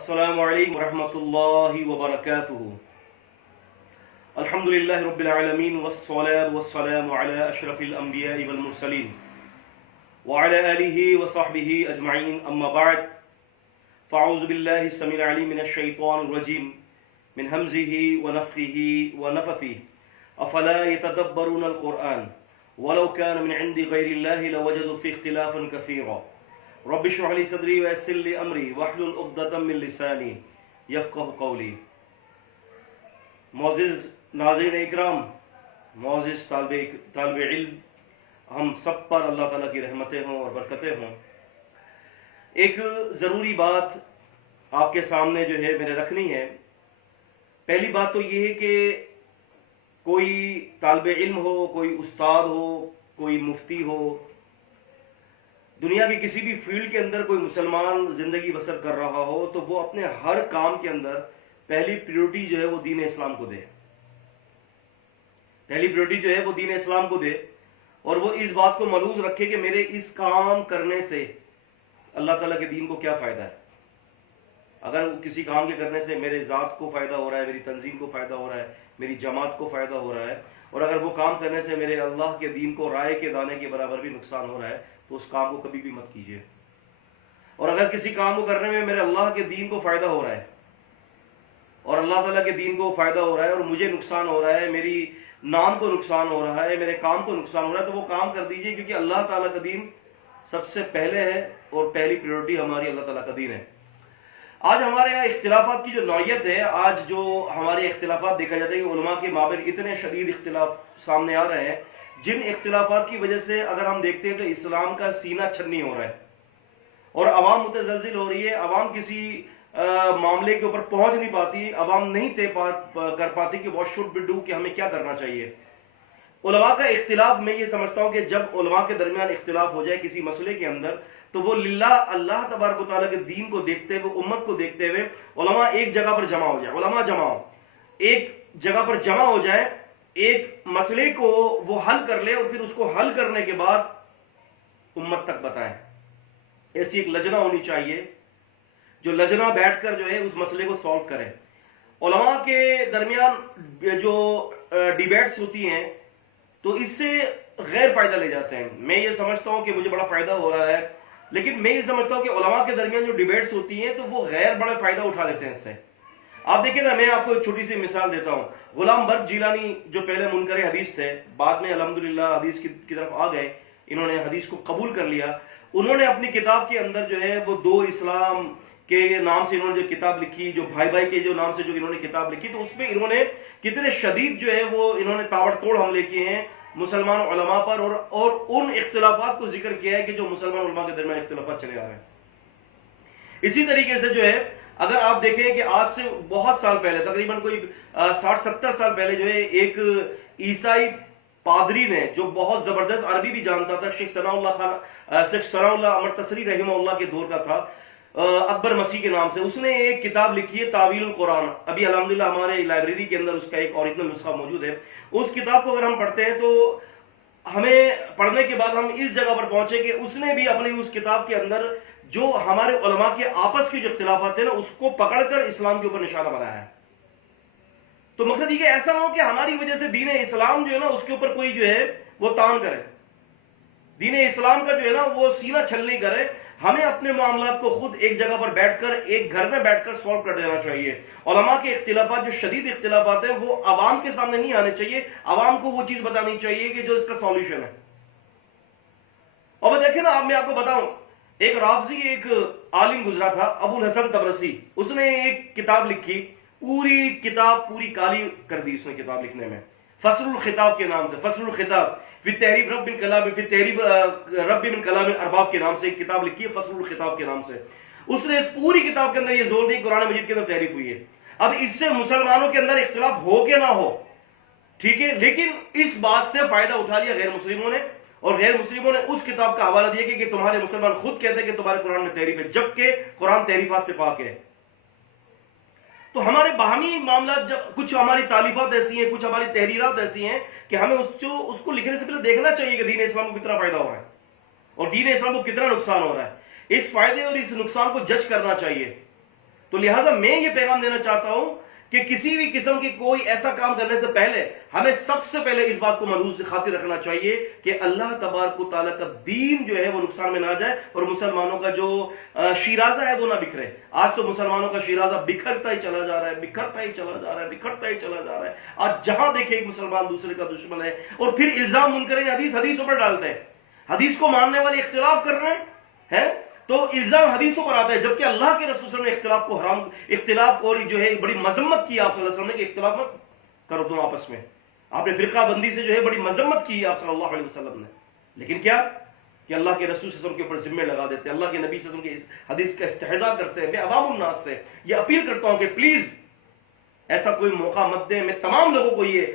السلام علیکم ورحمۃ اللہ وبرکاتہ۔ الحمدللہ رب العالمین والصلاة والسلام علی اشرف الانبیاء والمرسلین وعلی آلہ وصحبہ اجمعین، اما بعد فاعوذ باللہ السمیع العلیم من الشیطان الرجیم من ہمزہ ونفخہ ونفثہ۔ افلا یتدبرون القرآن ولو کان من عند غیر اللہ لوجدوا فیہ اختلافا کثیرا۔ رب اشرح لي صدري ويسر لي امري واحلل عقدة من لساني يفقهوا قولي۔ معزز ناظرین اکرام، معزز طالب علم، ہم سب پر اللہ تعالیٰ کی رحمتیں ہوں اور برکتیں ہوں۔ ایک ضروری بات آپ کے سامنے جو ہے میرے رکھنی ہے۔ پہلی بات تو یہ ہے کہ کوئی طالب علم ہو، کوئی استاد ہو، کوئی مفتی ہو، دنیا کے کسی بھی فیلڈ کے اندر کوئی مسلمان زندگی بسر کر رہا ہو تو وہ اپنے ہر کام کے اندر پہلی پریورٹی جو ہے وہ دین اسلام کو دے۔ پہلی پریورٹی جو ہے وہ دین اسلام کو دے، اور وہ اس بات کو ملحوظ رکھے کہ میرے اس کام کرنے سے اللہ تعالیٰ کے دین کو کیا فائدہ ہے۔ اگر کسی کام کے کرنے سے میرے ذات کو فائدہ ہو رہا ہے، میری تنظیم کو فائدہ ہو رہا ہے، میری جماعت کو فائدہ ہو رہا ہے، اور اگر وہ کام کرنے سے میرے اللہ کے دین کو رائے کے دانے کے برابر بھی نقصان ہو رہا ہے تو اس کام کو کبھی بھی مت کیجیے۔ اور اگر کسی کام کو کرنے میں میرے اللہ کے دین کو فائدہ ہو رہا ہے اور اللہ تعالیٰ کے دین کو فائدہ ہو رہا ہے اور مجھے نقصان ہو رہا ہے، میری نام کو نقصان ہو رہا ہے، میرے کام کو نقصان ہو رہا ہے، تو وہ کام کر دیجیے، کیونکہ اللہ تعالیٰ کا دین سب سے پہلے ہے اور پہلی پریورٹی ہماری اللہ تعالیٰ کا دین ہے۔ آج ہمارے یہاں اختلافات کی جو نوعیت ہے، آج جو ہمارے اختلافات دیکھا جاتا ہے کہ علماء کے مابین اتنے شدید اختلاف سامنے آ رہے ہیں، جن اختلافات کی وجہ سے اگر ہم دیکھتے ہیں تو اسلام کا سینہ چھنی ہو رہا ہے اور عوام متزلزل ہو رہی ہے۔ عوام کسی معاملے کے اوپر پہنچ نہیں پاتی، عوام نہیں طے کر پاتی کہ واٹ شوڈ بی ڈو، کہ ہمیں کیا کرنا چاہیے۔ علماء کا اختلاف، میں یہ سمجھتا ہوں کہ جب علماء کے درمیان اختلاف ہو جائے کسی مسئلے کے اندر تو وہ للہ اللہ تبارک و تعالیٰ کے دین کو دیکھتے ہوئے، امت کو دیکھتے ہوئے علماء ایک جگہ پر جمع ہو جائیں، علماء جمع ہو، ایک جگہ پر جمع ہو جائیں، ایک مسئلے کو وہ حل کر لے اور پھر اس کو حل کرنے کے بعد امت تک بتائیں۔ ایسی ایک لجنہ ہونی چاہیے جو لجنہ بیٹھ کر جو ہے اس مسئلے کو سالو کرے۔ علماء کے درمیان جو ڈیبیٹس ہوتی ہیں تو اس سے غیر فائدہ لے جاتے ہیں۔ میں یہ سمجھتا ہوں کہ مجھے بڑا فائدہ ہو رہا ہے، لیکن میں یہ سمجھتا ہوں کہ علماء کے درمیان جو ڈیبیٹس ہوتی ہیں تو وہ غیر بڑا فائدہ اٹھا لیتے ہیں اس سے۔ آپ دیکھیں نا، میں آپ کو ایک چھوٹی سی مثال دیتا ہوں۔ غلام برق جیلانی جو پہلے منکر حدیث تھے، بعد میں الحمدللہ حدیث کی طرف آ گئے، انہوں نے حدیث کو قبول کر لیا۔ انہوں نے اپنی کتاب کے اندر جو ہے وہ دو اسلام کے نام سے انہوں نے جو کتاب لکھی، جو بھائی بھائی کے جو نام سے جو انہوں نے کتاب لکھی، تو اس میں انہوں نے کتنے شدید جو ہے وہ انہوں نے تاڑ توڑ حملے کیے ہیں مسلمان علماء پر، اور ان اختلافات کو ذکر کیا ہے کہ جو مسلمان علماء کے درمیان اختلافات چلے آ رہے ہیں۔ اسی طریقے سے جو ہے اگر آپ دیکھیں کہ آج سے بہت سال پہلے، تقریباً کوئی 60-70 سال پہلے جو ہے ایک عیسائی پادری نے، جو بہت زبردست عربی بھی جانتا تھا، شیخ ثناء اللہ امرتسری رحمہ اللہ کے دور کا تھا، اکبر مسیح کے نام سے، اس نے ایک کتاب لکھی ہے تعویل القرآن۔ ابھی الحمدللہ ہمارے لائبریری کے اندر اس کا ایک اوریجنل نسخہ موجود ہے۔ اس کتاب کو اگر ہم پڑھتے ہیں تو ہمیں پڑھنے کے بعد ہم اس جگہ پر پہنچے کہ اس نے بھی اپنی اس کتاب کے اندر جو ہمارے علماء کے آپس کے جو اختلافات ہیں نا، اس کو پکڑ کر اسلام کے اوپر نشانہ بنایا ہے۔ تو مقصد یہ کہ ایسا نہ ہو کہ ہماری وجہ سے دین اسلام جو ہے نا اس کے اوپر کوئی جو ہے وہ تان کرے، دین اسلام کا جو ہے نا وہ سینہ چھلنی کرے۔ ہمیں اپنے معاملات کو خود ایک جگہ پر بیٹھ کر، ایک گھر میں بیٹھ کر سالو کر دینا چاہیے۔ علماء کے اختلافات جو شدید اختلافات ہیں وہ عوام کے سامنے نہیں آنے چاہیے، عوام کو وہ چیز بتانی چاہیے کہ جو اس کا سولوشن ہے۔ اور میں دیکھیں نا، میں آپ کو بتاؤں، ایک رافضی ایک عالم گزرا تھا، ابو الحسن طبرسی، اس نے ایک کتاب لکھی، پوری کتاب پوری کالی کر دی اس نے کتاب لکھنے میں، فصل الخطاب کے نام سے، فصل الخطاب فی تحریف رب من کلام الارباب کے نام سے ایک کتاب لکھی ہے، فصل الخطاب کے نام سے۔ اس نے اس پوری کتاب کے اندر یہ زور دیا قرآن مجید کے اندر تحریف ہوئی ہے۔ اب اس سے مسلمانوں کے اندر اختلاف ہو کہ نہ ہو، ٹھیک ہے، لیکن اس بات سے فائدہ اٹھا لیا غیر مسلموں نے، اور غیر مسلموں نے اس کتاب کا حوالہ دیا کہ تمہارے مسلمان خود کہتے ہیں کہ تمہارے قرآن میں تحریف ہے، جبکہ قرآن تحریفات سے پاک ہے۔ تو ہمارے باہمی معاملات، جب کچھ ہماری تالیفات ایسی ہیں، کچھ ہماری تحریرات ایسی ہیں کہ ہمیں اس کو لکھنے سے پہلے دیکھنا چاہیے کہ دین اسلام کو کتنا فائدہ ہو رہا ہے اور دین اسلام کو کتنا نقصان ہو رہا ہے۔ اس فائدے اور اس نقصان کو جج کرنا چاہیے۔ تو لہٰذا میں یہ پیغام دینا چاہتا ہوں کہ کسی بھی قسم کی کوئی ایسا کام کرنے سے پہلے ہمیں سب سے پہلے اس بات کو ملحوظ سے خاطر رکھنا چاہیے کہ اللہ تبارک و تعالیٰ کا دین جو ہے وہ نقصان میں نہ جائے اور مسلمانوں کا جو شیرازہ ہے وہ نہ بکھرے. آج تو مسلمانوں کا شیرازہ بکھرتا ہی چلا جا رہا ہے، بکھرتا ہی چلا جا رہا ہے، بکھرتا ہی چلا جا رہا ہے. آج جہاں دیکھیں ایک مسلمان دوسرے کا دشمن ہے، اور پھر الزام منکر حدیثوں پر ڈالتے ہیں. حدیث کو ماننے والے اختلاف کر رہے ہیں تو الزام حدیثوں پر آتا ہے، جبکہ اللہ کے رسول صلی اللہ علیہ وسلم نے اختلاف کو حرام، اختلاف اور جو ہے بڑی مذمت کی آپ صلی اللہ علیہ وسلم نے کہ اختلاف مت کرو تم آپس میں. آپ نے فرقہ بندی سے جو ہے بڑی مذمت کی آپ صلی اللہ علیہ وسلم نے، لیکن کیا کہ اللہ کے رسول صلی اللہ علیہ وسلم کے اوپر ذمہ لگا دیتے ہیں، اللہ کے نبی صلی اللہ علیہ وسلم کی اس حدیث کا استحضاء کرتے ہیں. میں عوام الناس سے یہ اپیل کرتا ہوں کہ پلیز ایسا کوئی موقع مت دیں. میں تمام لوگوں کو یہ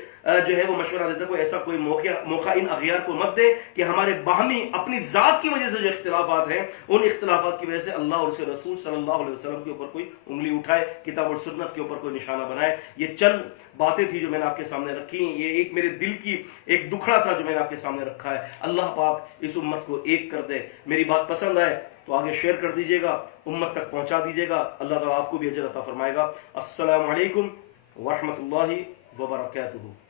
جو ہے وہ مشورہ دیتا ہوں، ایسا کوئی موقع ان اغیار کو مت دیں کہ ہمارے باہمی اپنی ذات کی وجہ سے جو اختلافات ہیں ان اختلافات کی وجہ سے اللہ اور اس کے رسول صلی اللہ علیہ وسلم کے اوپر کوئی انگلی اٹھائے، کتاب اور سنت کے اوپر کوئی نشانہ بنائے. یہ چند باتیں تھی جو میں نے آپ کے سامنے رکھی ہیں، یہ ایک میرے دل کی ایک دکھڑا تھا جو میں نے آپ کے سامنے رکھا ہے. اللہ پاک اس امت کو ایک کر دے. میری بات پسند آئے تو آگے شیئر کر دیجیے گا، امت تک پہنچا دیجیے گا. اللہ تعالیٰ آپ کو بھی اجر عطا فرمائے گا. السلام علیکم ورحمۃ اللہ وبرکاتہ.